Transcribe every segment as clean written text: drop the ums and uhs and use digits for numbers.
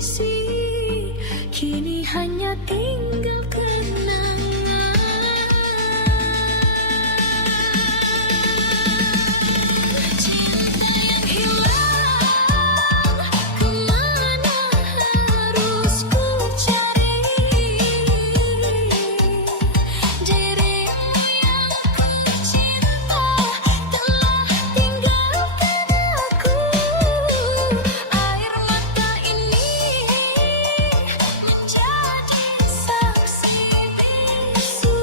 sisi, kini hanya tinggal kenangan. Cinta yang hilang, kemana harus ku cari? Dirimu yang ku cinta telah tinggalkan aku. Air mata ini menjadi saksi bisu.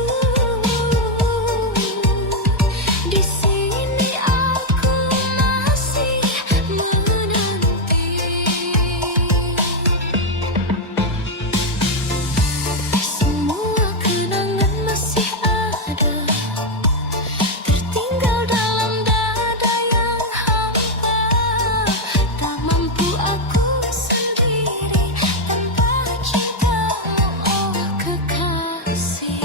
Di sini aku masih menanti. Semua kenangan masih ada, tertinggal dalam dada yang hampa. Tak mampu aku sendiri tanpa cintamu, oh kekasih.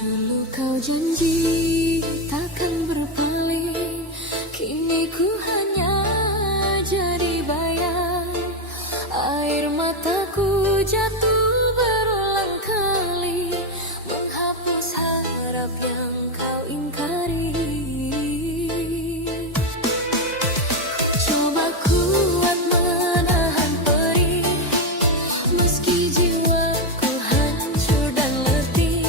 Dulu kau janji takkan berpaling, kini ku hanya jadi bayang. Air mataku jatuh berulang kali, menghapus harap yang kau ingkari. Coba kuat menahan perih, meski jiwaku hancur dan letih.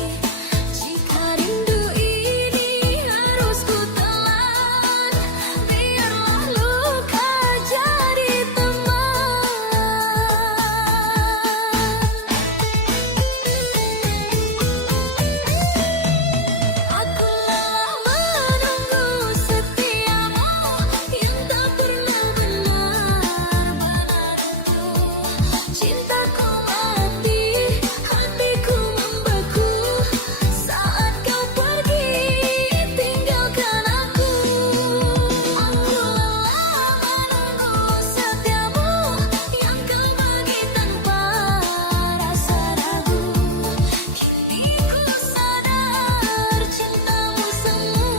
Jika rindu ini harus ku telan, biarlah luka jadi teman. Aku lelah menunggu setiamu yang tak pernah benar-benar utuh. Cintaku mati, hatiku membeku saat kau pergi tinggalkan aku. Aku lelah menunggu setiamu yang kau bagi tanpa rasa ragu. Kini ku sadar cintamu semu,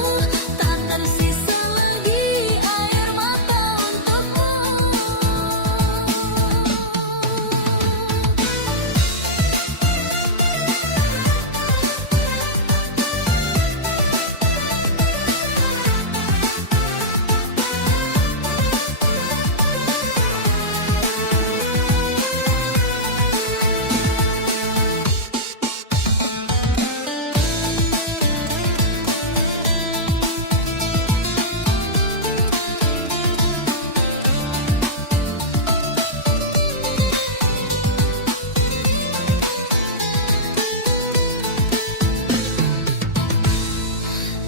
tak tersisa lagi air mata untukmu.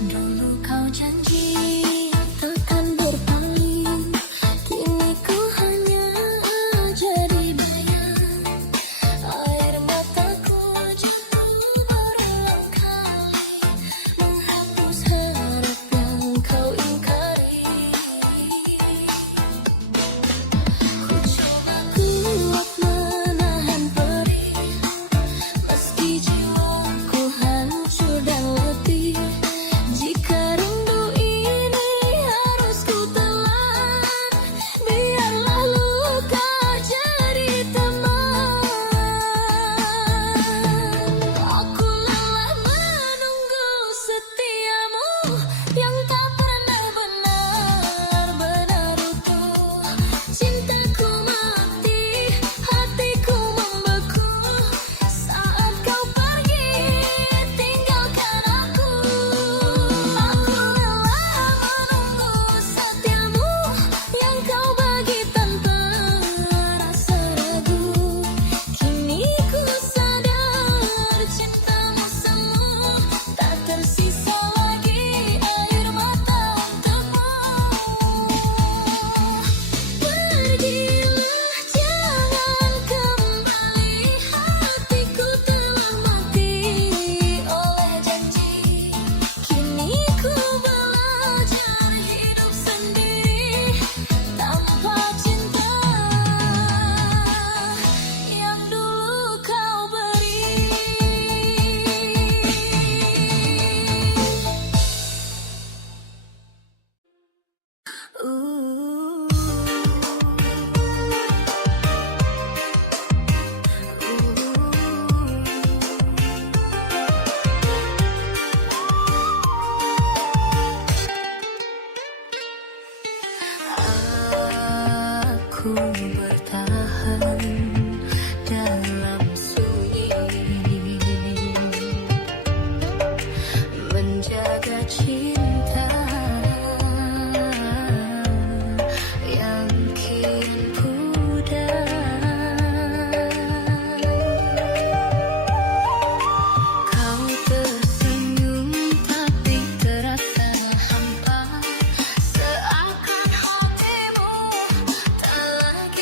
Dulu kau janji takkan berpaling, kini ku hanya jadi bayang. Air mataku jatuh berulang kali, menghapus harap yang kau ingkari. Ku coba kuat menahan perih, meski jiwaku hancur dan letih. Jika rindu ku bertahan dalam sunyi, menjaga cinta yang kian pudar. Kau tersenyum tapi terasa hampa, seakan hatimu tak lagi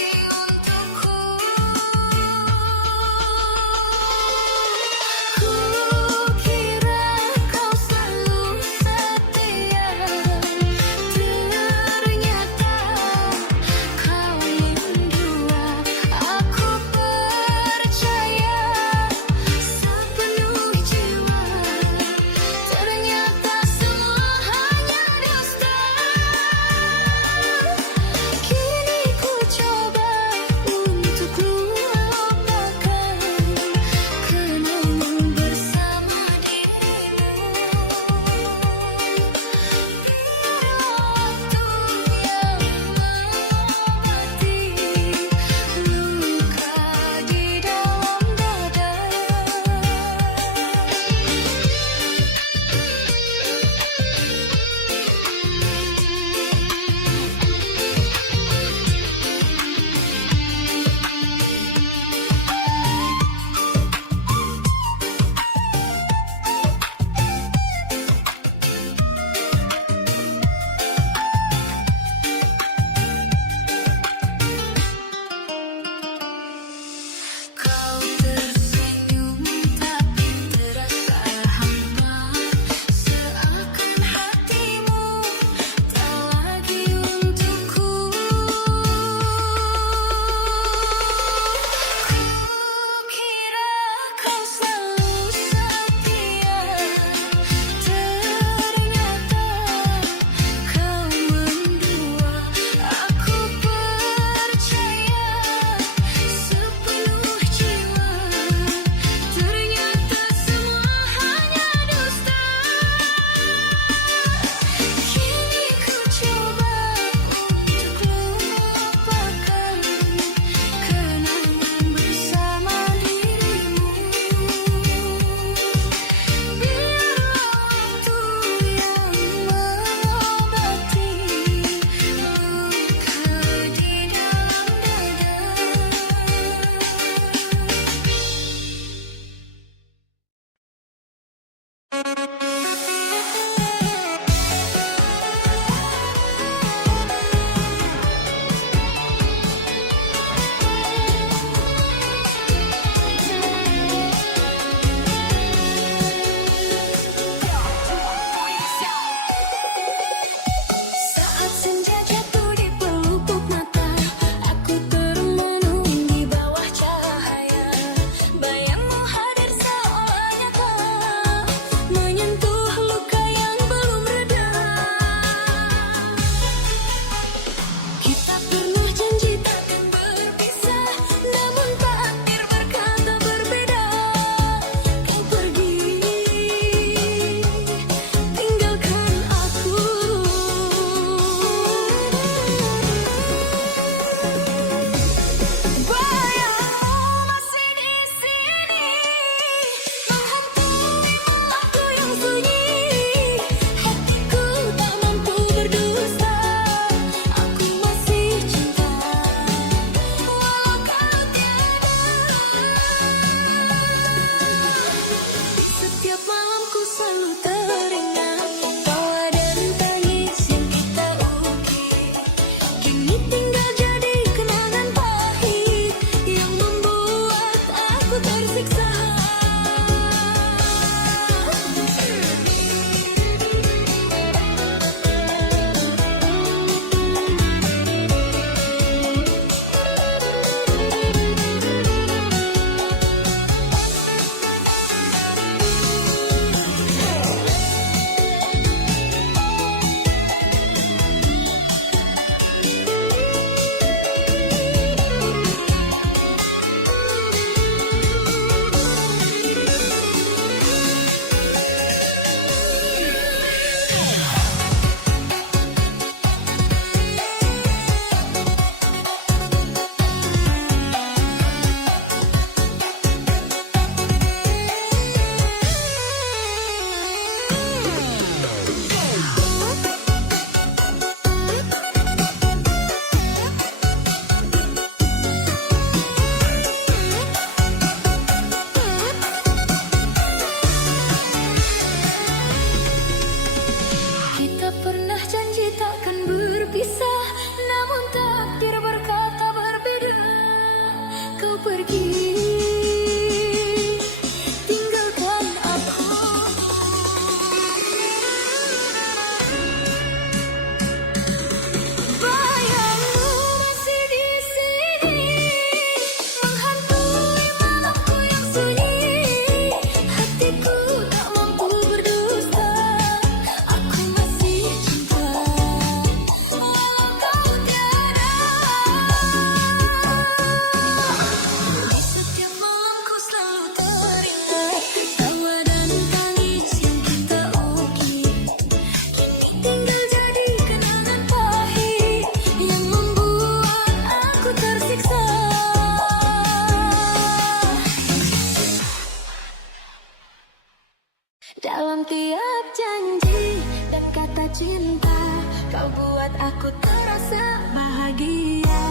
Kau buat aku terasa bahagia,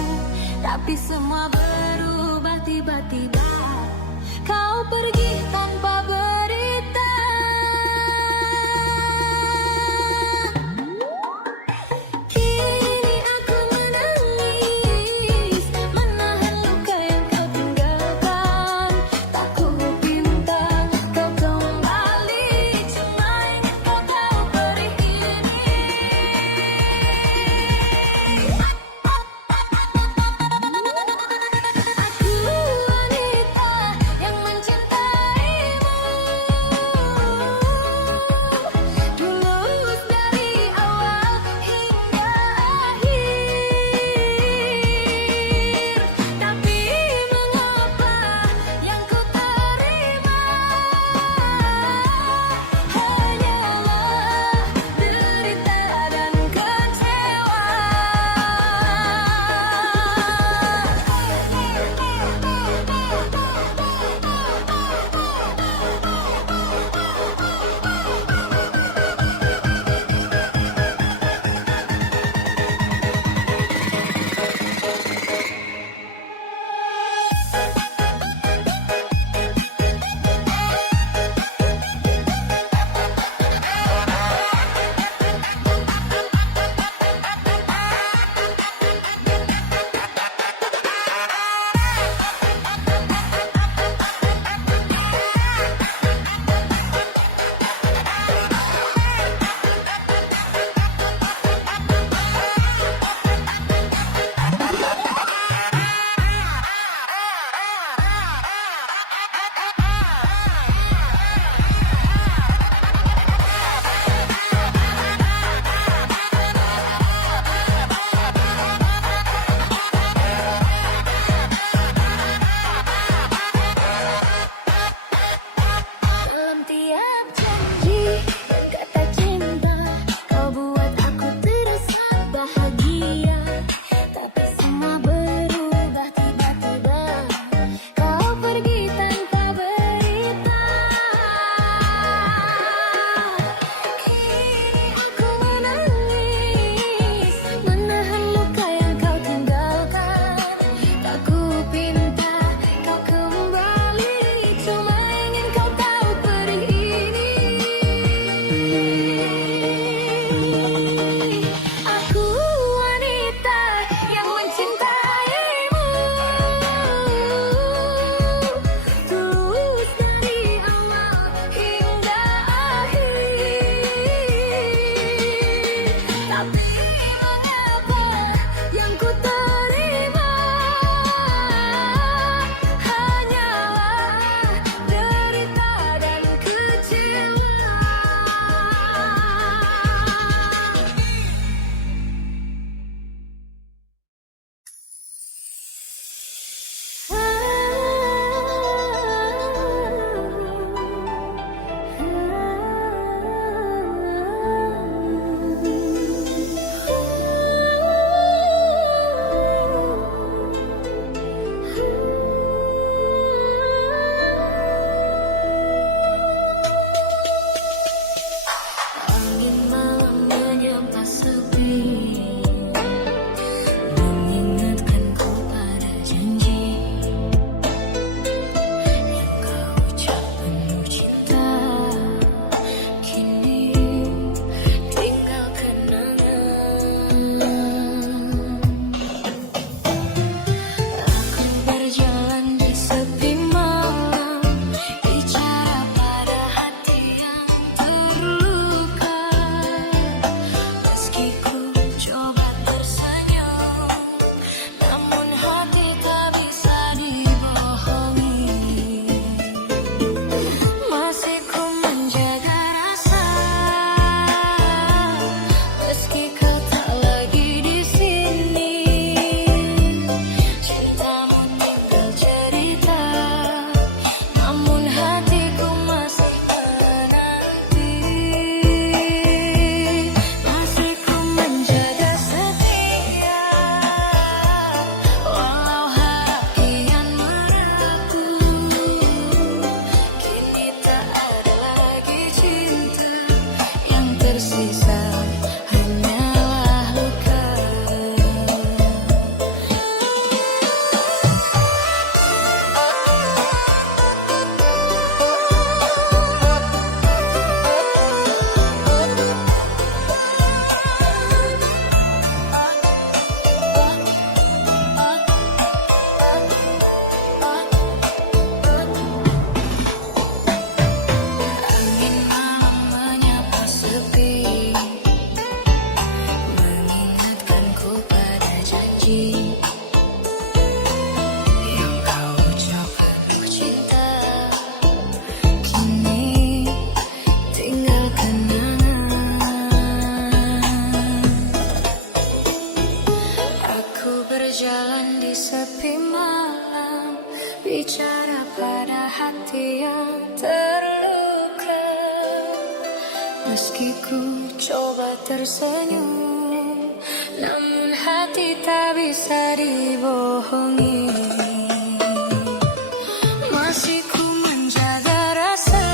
tapi semua berubah tiba-tiba. Kau pergi tanpa berita. Kini aku menangis, menahan luka yang kau tinggalkan. Tak ku minta kau kembali, cuma ingin kau tahu perih ini. Aku wanita yang mencintaimu, tulus dari awal hingga akhir. Tapi mengapa yang ku terima hanyalah derita dan kecewa. Dalam tiap janji dan kata cinta, kau buat aku terasa bahagia, tapi semua berubah tiba-tiba. Kau pergi tanpa berita. Kini aku menangis, menahan luka yang kau tinggalkan. Tak ku pinta kau kembali, cuma ingin kau tahu perih ini. Aku wanita yang mencintaimu, tulus dari awal hingga akhir. Tapi mengapa yang ku terima hanyalah derita dan kecewa. bicara pada hati yang terluka. Meski ku coba tersenyum, namun hati tak bisa dibohongi. Masih ku menjaga rasa,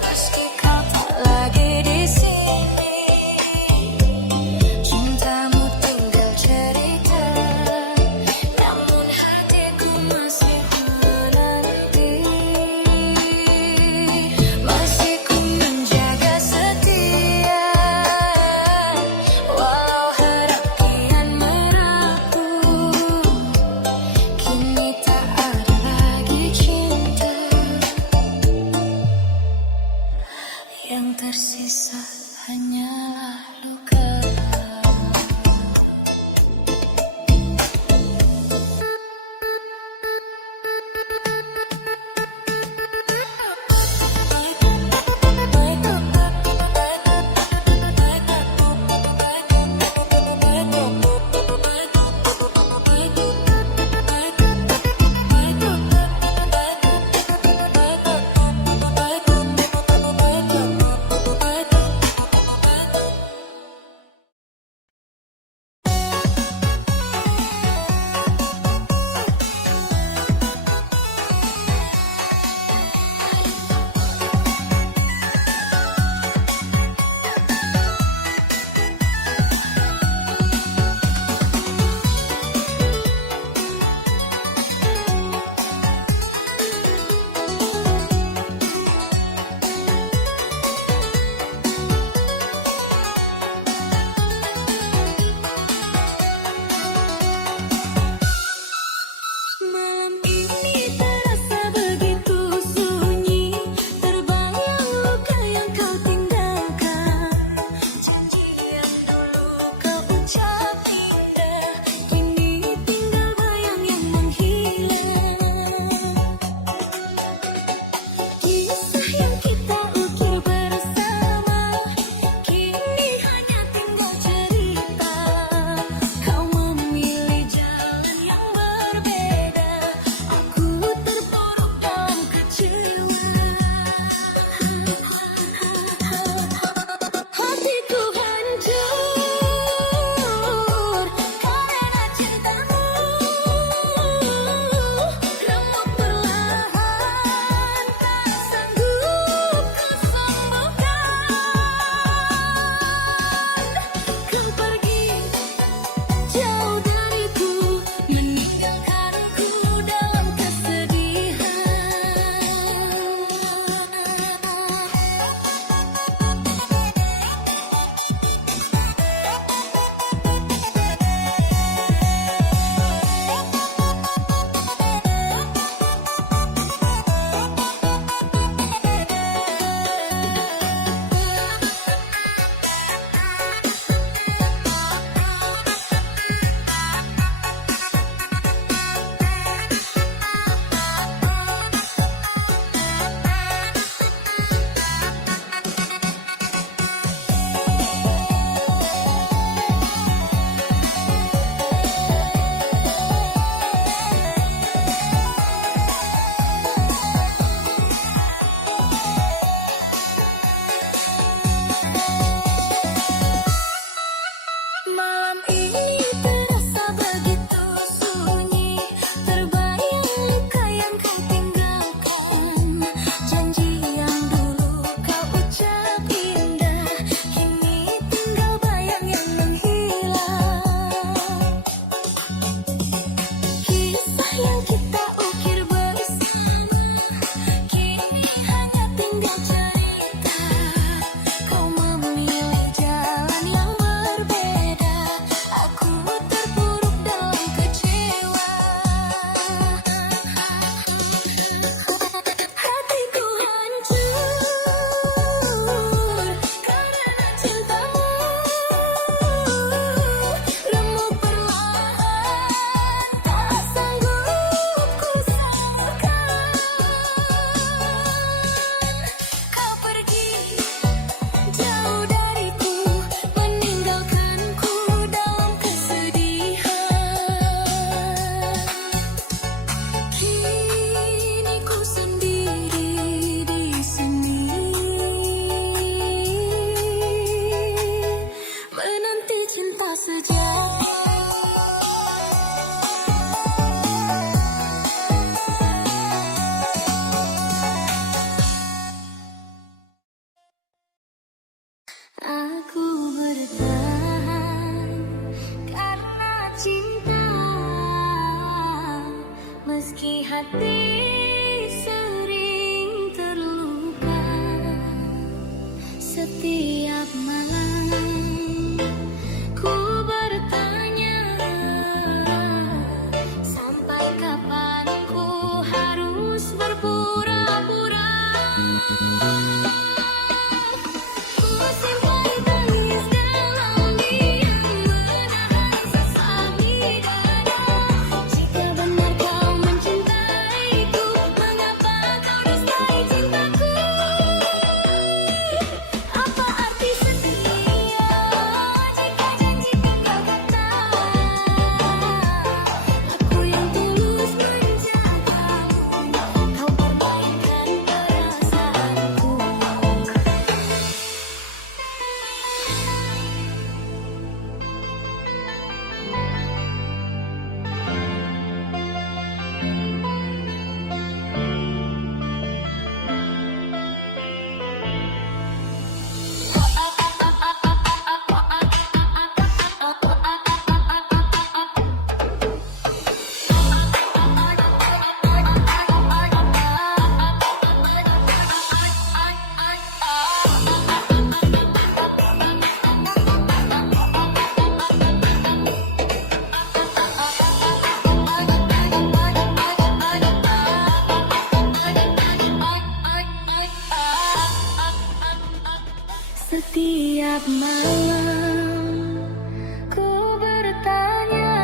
meski kau tak lagi di sini. Cintamu tinggal cerita, namun hatiku masih menanti. Masih ku menjaga setia, walau harap kian merapuh. Kini tak ada lagi cinta, yang tersisa hanyalah luka. Malam ini terasa begitu sunyi, terbayang luka yang kau tinggalkan. Janji yang dulu kau ucap indah, kini tinggal bayang yang menghilang. Kisah yang kita ukir bersama, kini hanya tinggal cerita. Kau memilih jalan yang berbeda, aku terpuruk dalam kecewa. Hatiku hancur karena cintamu, remuk perlahan, tak sanggup ku sembuhkan. Kau pergi jauh dariku, meninggalkanku dalam kesedihan. Malam ini terasa begitu sunyi, terbayang luka yang kau tinggalkan. Janji yang dulu kau ucap indah, kini tinggal bayang yang menghilang. Kisah yang kita ukir bersama, kini hanya tinggal cerita. Kau memilih jalan yang berbeda, aku terpuruk dalam kecewa. Hatiku hancur karena cintamu, remuk perlahan, tak sanggup ku sembuhkan. Kau pergi jauh dariku, meninggalkanku dalam kesedihan. Aku bertahan karena cinta, meski hati sering terluka. Setiap malam ku bertanya, sampai kapan ku harus berpura-pura. Ku simpan tangis dalam diam, menahan sesak di dada. Jika benar kau mencintaiku, mengapa kau dustai cintaku? Apa arti setia jika janji tinggal kata? Aku yang tulus menjagamu, kau permainkan perasaanku. Setiap malam ku bertanya,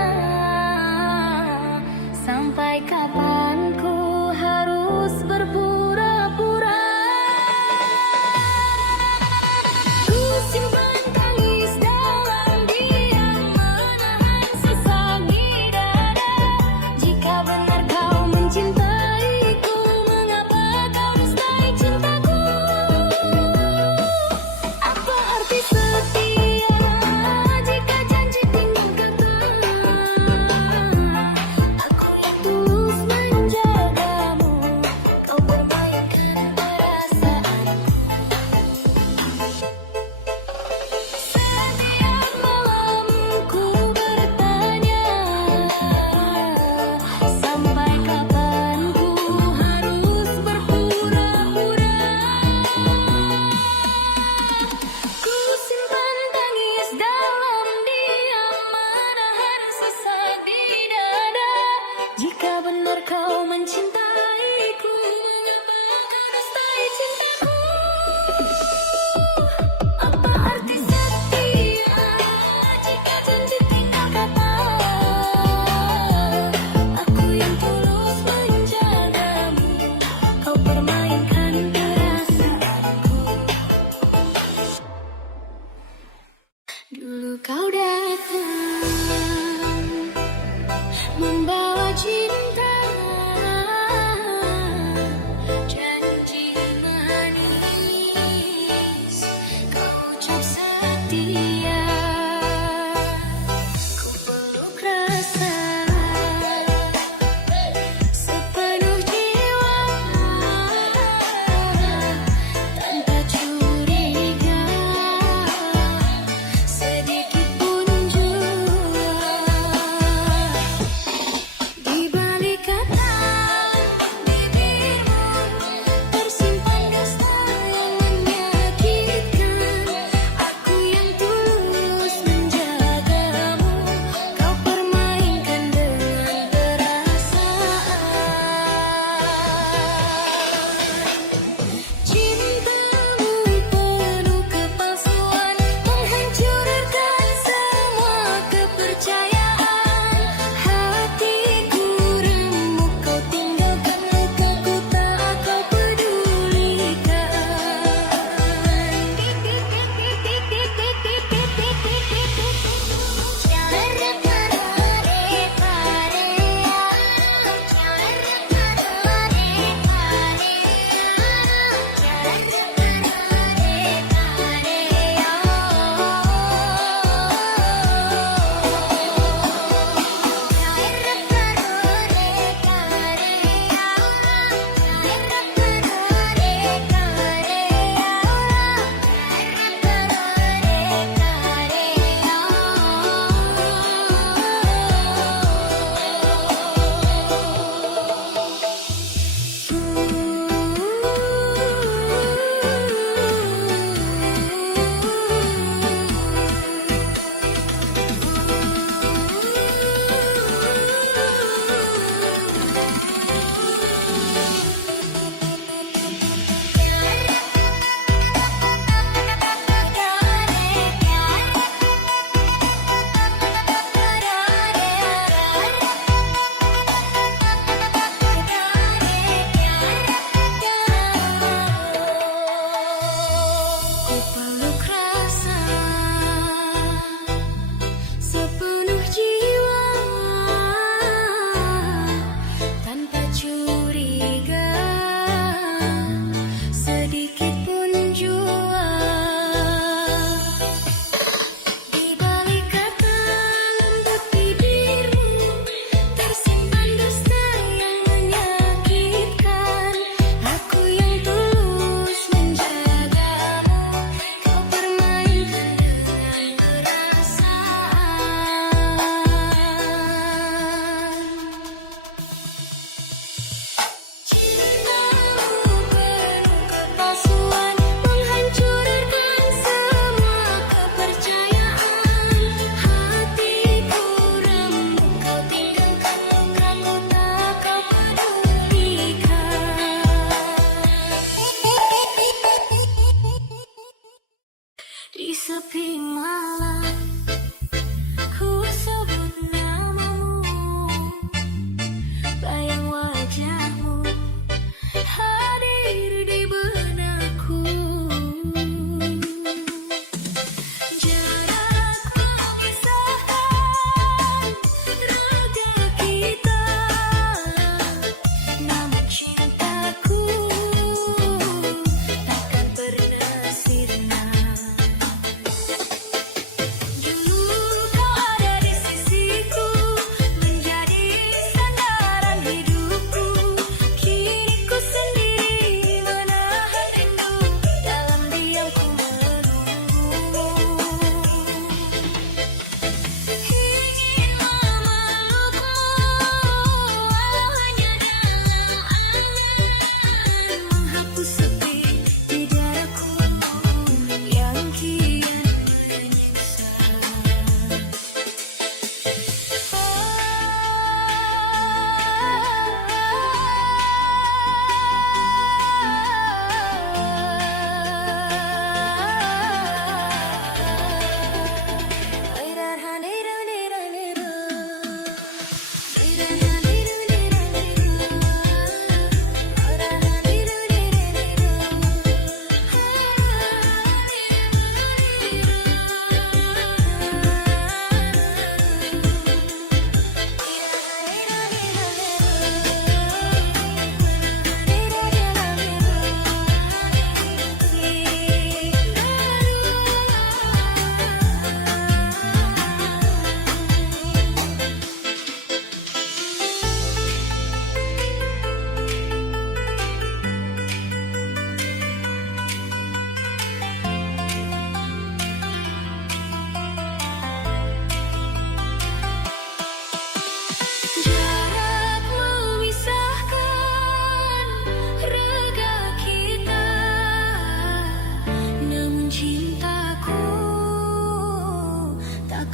sampai kapan ku harus berpura-pura? Ku simpan tangis dalam diam, menahan sesak di dada. Jika benar kau mencintaiku, mengapa kau dustai cintaku? Apa arti setia jika janji tinggal kata? Aku yang tulus menjagamu, kau permainkan perasaanku. Setiap malam ku bertanya, sampai kapan ku harus berpura-pura? Ku simpan tangis dalam diam, menahan sesak di dada. Jika benar kau mencintaiku, mengapa kau dustai cintaku? Apa arti setia jika janji tinggal kata? Aku yang tulus menjagamu, kau permainkan perasaanku. Dulu kau datang membawa cinta, janji manis, kau ucap setia. Ku peluk rasa sepenuh jiwa, tanpa curiga sedikit pun.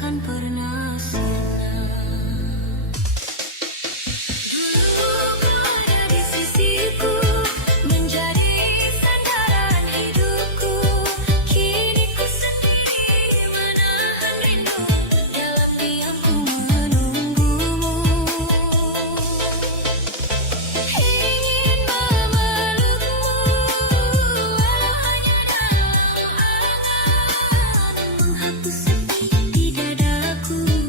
takkan pernah senang. Dulu kau ada di sisiku, menjadi sandaran hidupku. Kini ku sendiri menahan rindu, dalam diamku menunggumu. Ingin memelukmu, walau hanya dalam angan, menghapus sepi di dadaku.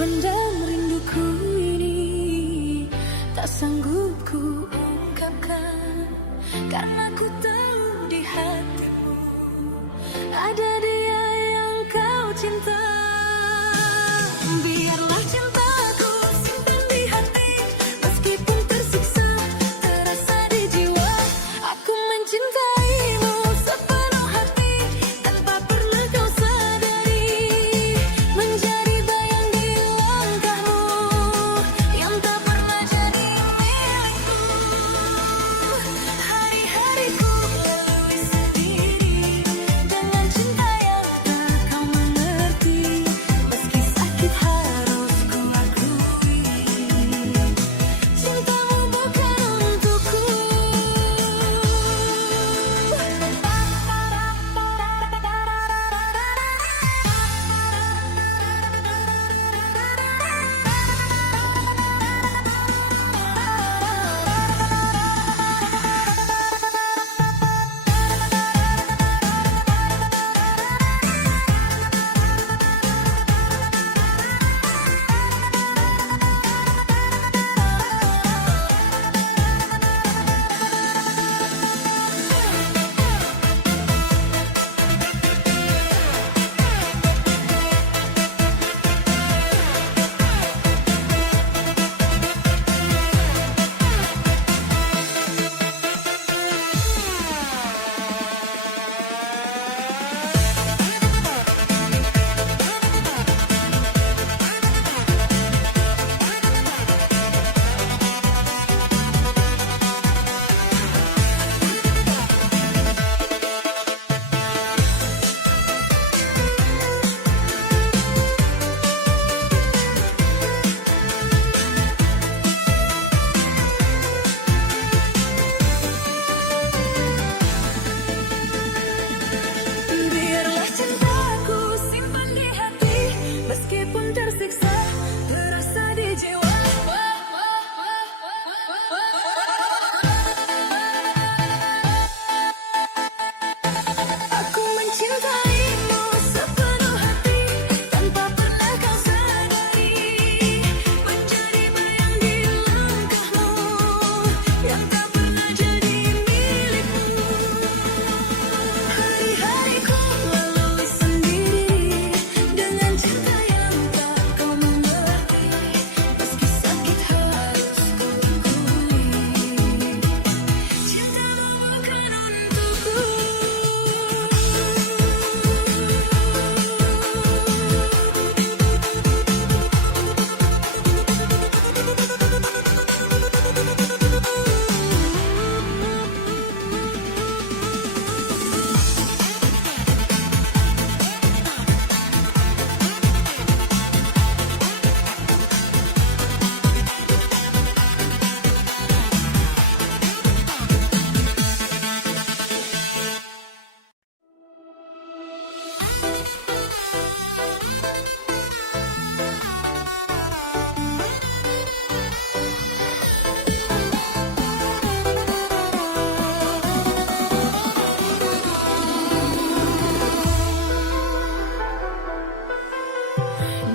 Pendam rinduku ini tak sanggup ku ungkapkan, karena ku tahu di hatimu ada dia yang kau cinta. Biarlah cintaku simpan di hati, meskipun tersiksa terasa di jiwa. Aku mencintaimu sepenuh hati tanpa pernah kau sadari, menjadi bayang di langkahmu yang tak pernah jadi milikku. Hari-hariku lalui sendiri dengan cinta yang tak kau mengerti, meski sakit harus ku akui, cintamu bukan untukku. Biarlah cintaku simpan di hati, meskipun tersiksa terasa di jiwa. Aku mencintaimu sepenuh hati tanpa pernah kau sadari, menjadi bayang di langkahmu yang tak pernah jadi milikmu. Hari-hariku lalui sendiri dengan cinta yang tak kau mengerti, meski sakit harus ku akui, cintamu bukan untukku.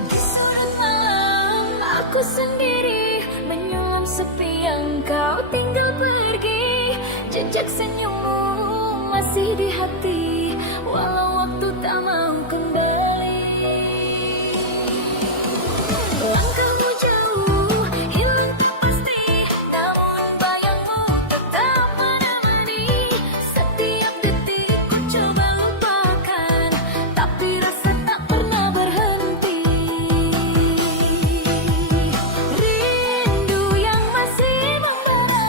Di sore malam aku sendiri menyelam sepi yang kau tinggal pergi. Jejak senyummu masih di hati, walau waktu tak mau kembali. Langkahmu jauh, hilang tak pasti, namun bayangmu tetap menemani. Setiap detik ku coba lupakan, tapi rasa tak pernah berhenti. Rindu yang masih membara,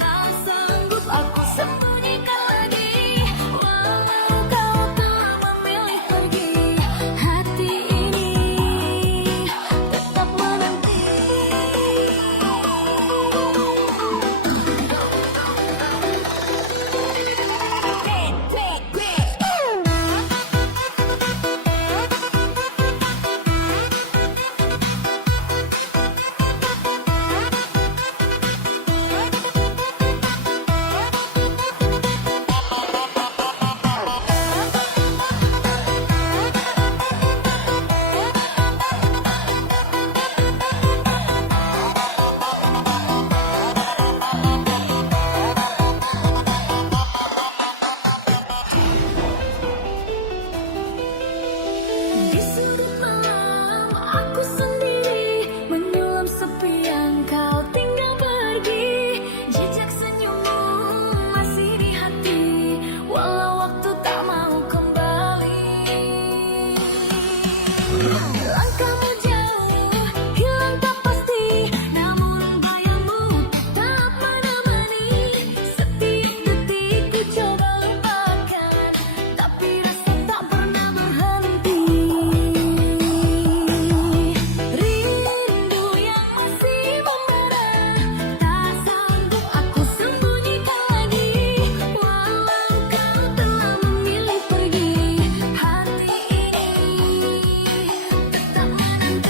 tak sanggup aku sembunyikan lagi, walau kau Langkahmu jauh, hilang tak pasti, namun bayangmu tetap menemani. Setiap detik ku coba lupakan, tapi rasa tak pernah berhenti. Rindu yang masih membara, tak sanggup aku sembunyikan lagi. Walau kau telah memilih pergi, hati ini tetap menanti.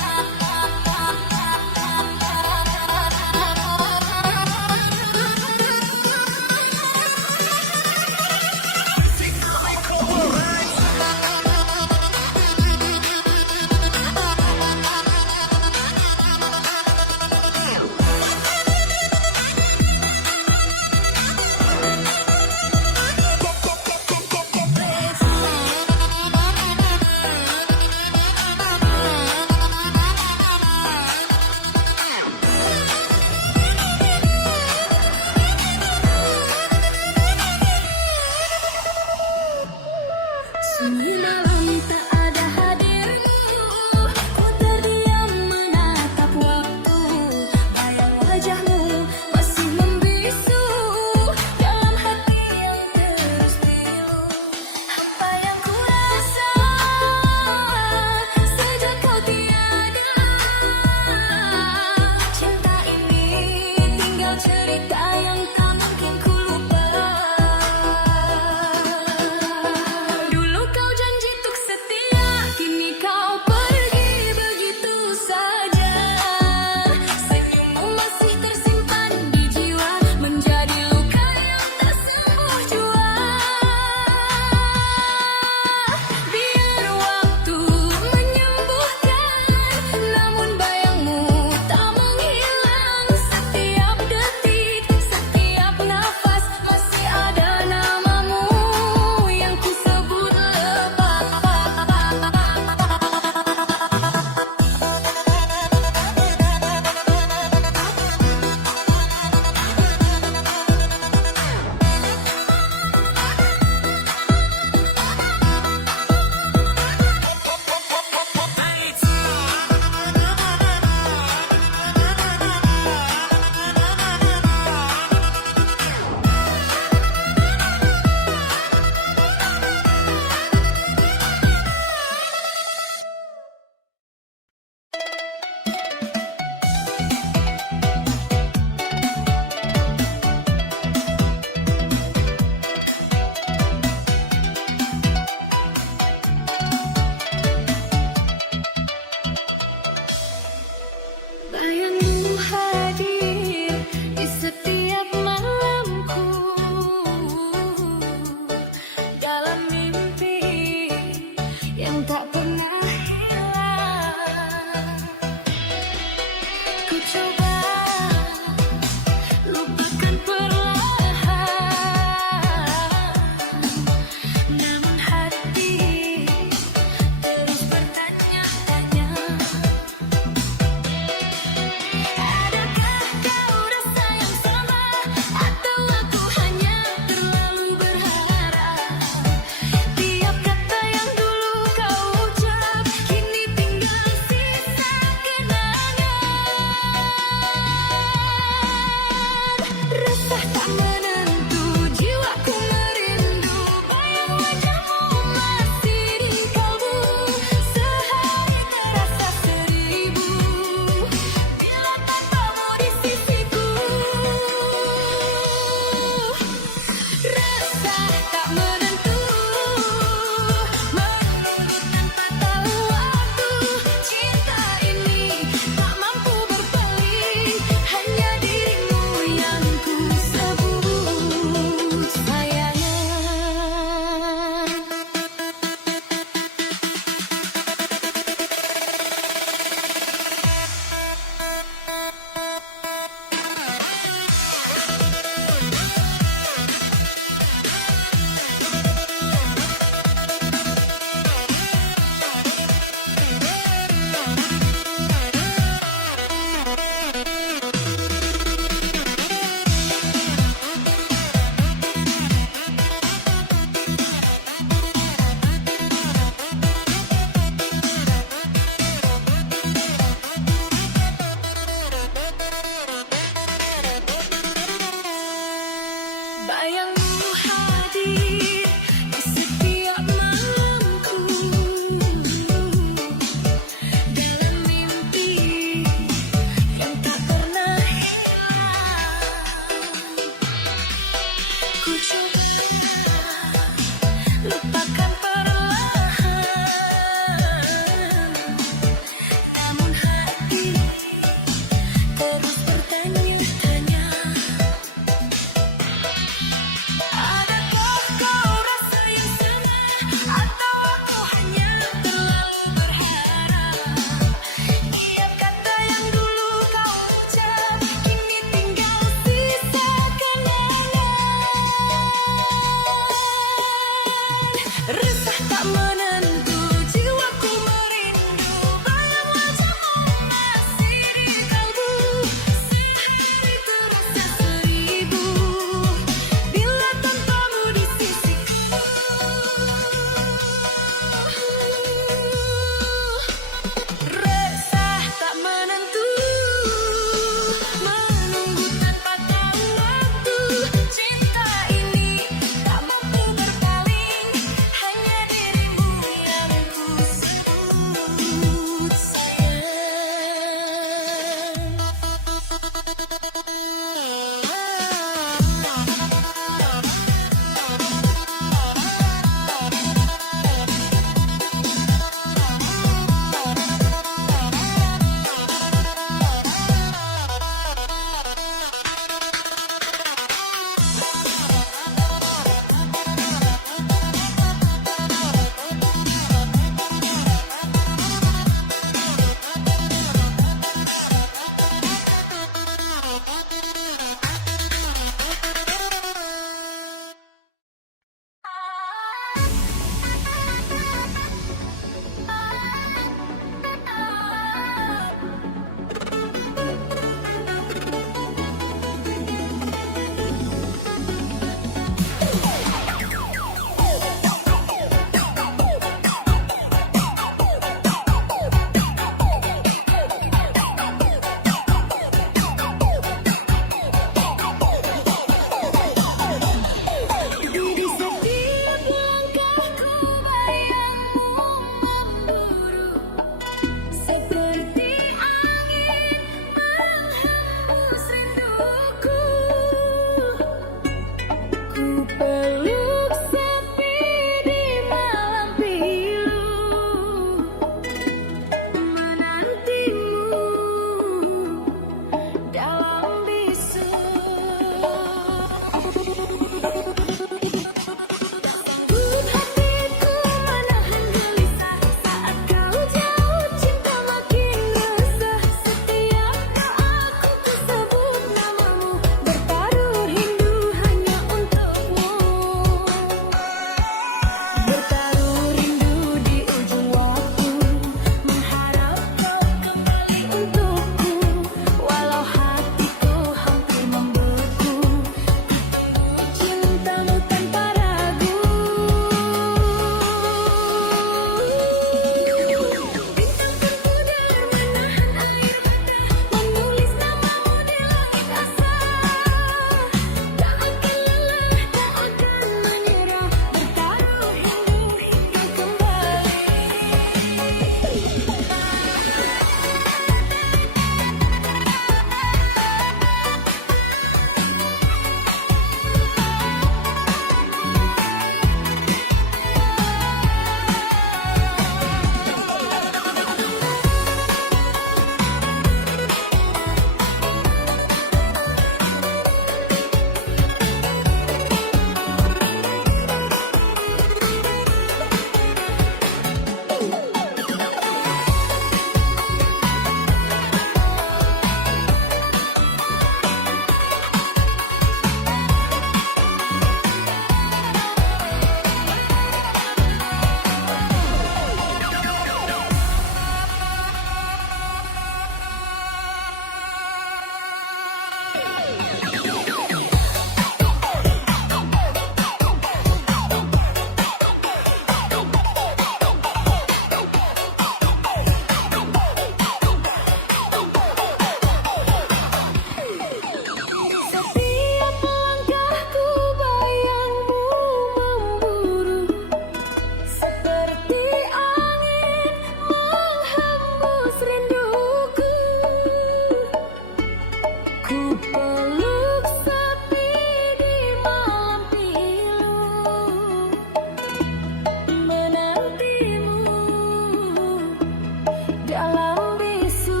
alam bisu.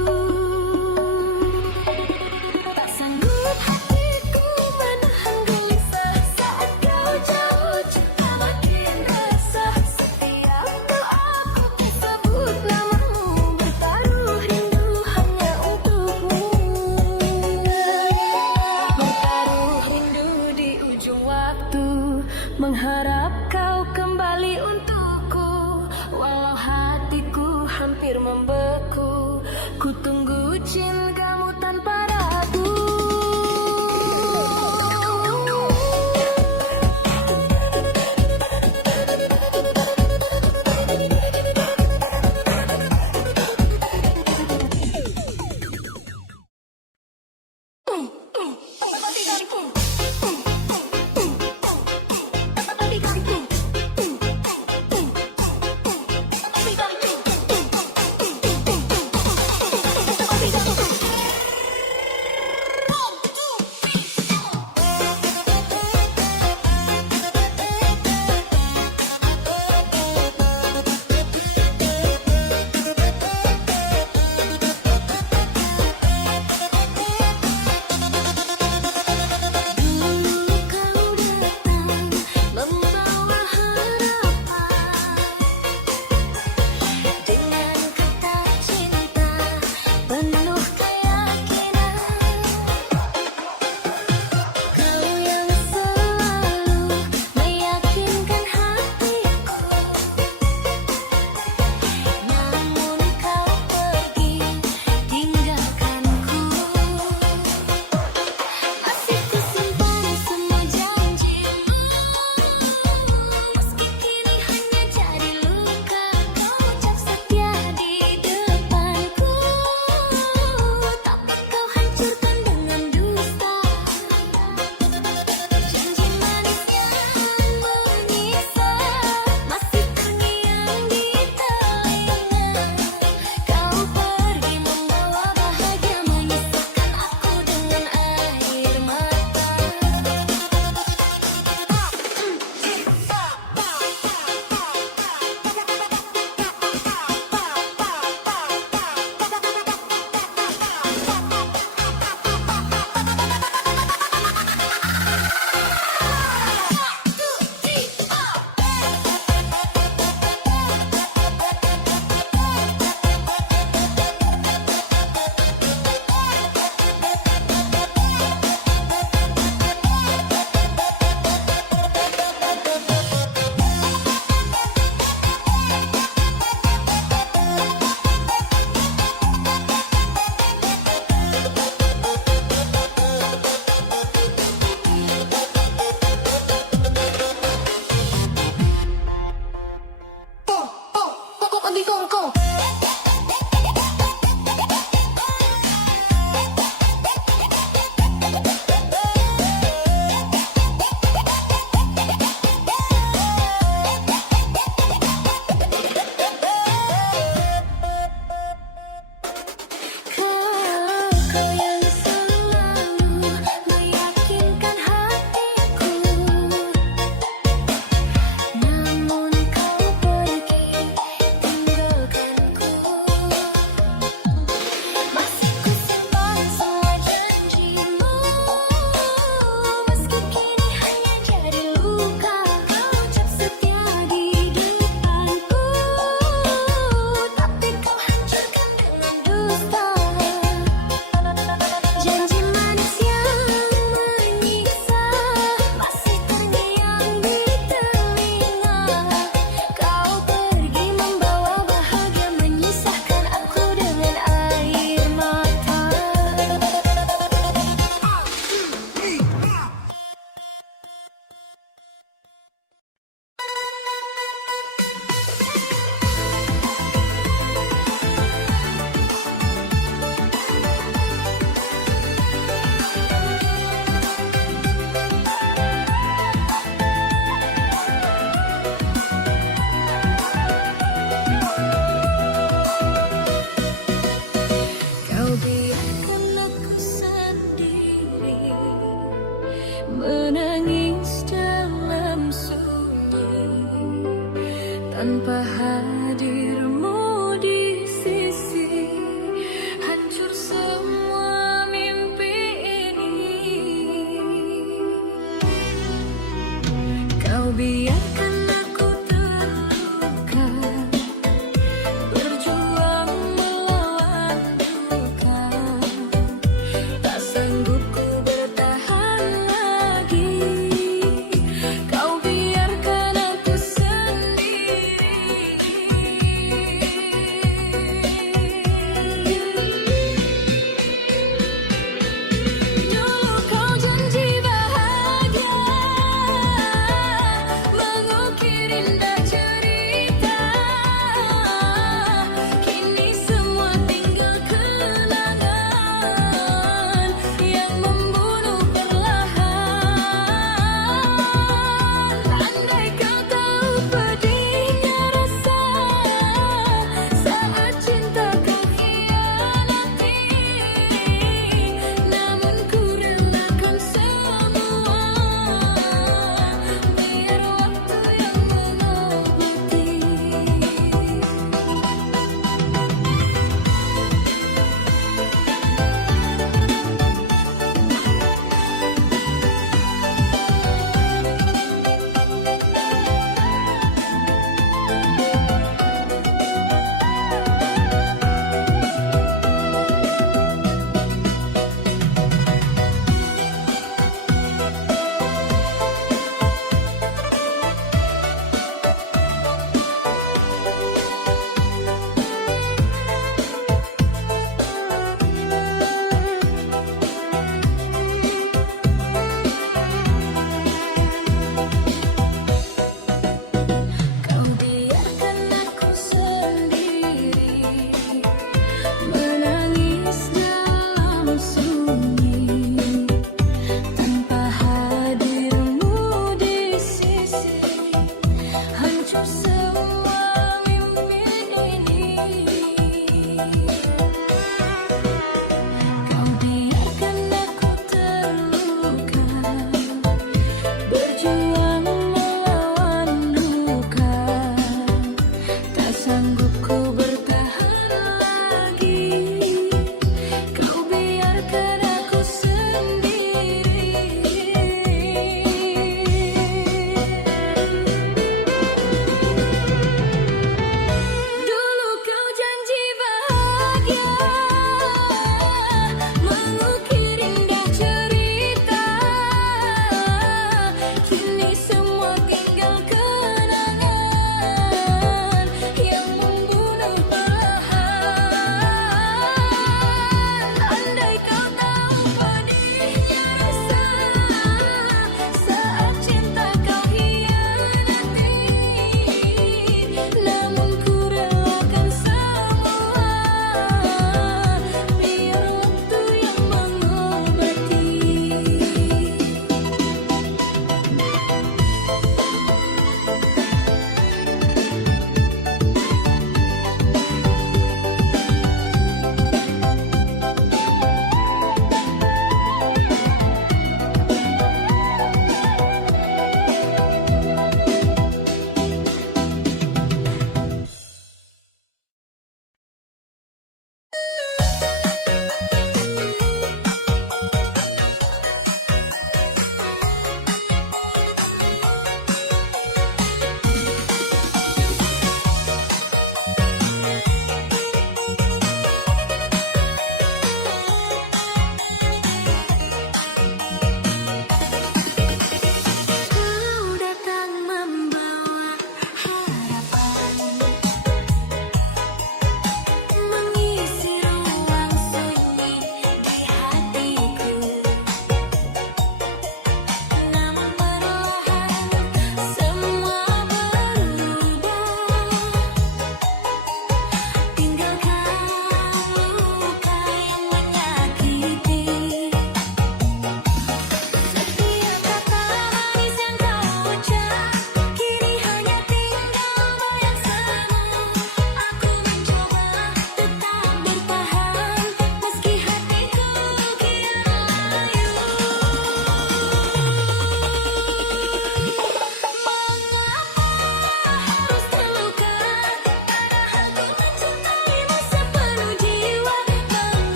Tak sanggup hatiku menahan gelisah saat kau jauh, cinta makin resah. Setiap doaku sebut namamu, bertaruh rindu hanya untukmu. Bertaruh rindu di ujung waktu, mengharap kau kembali untukku. Walau hatiku hampir membeku, ku tunggu cinta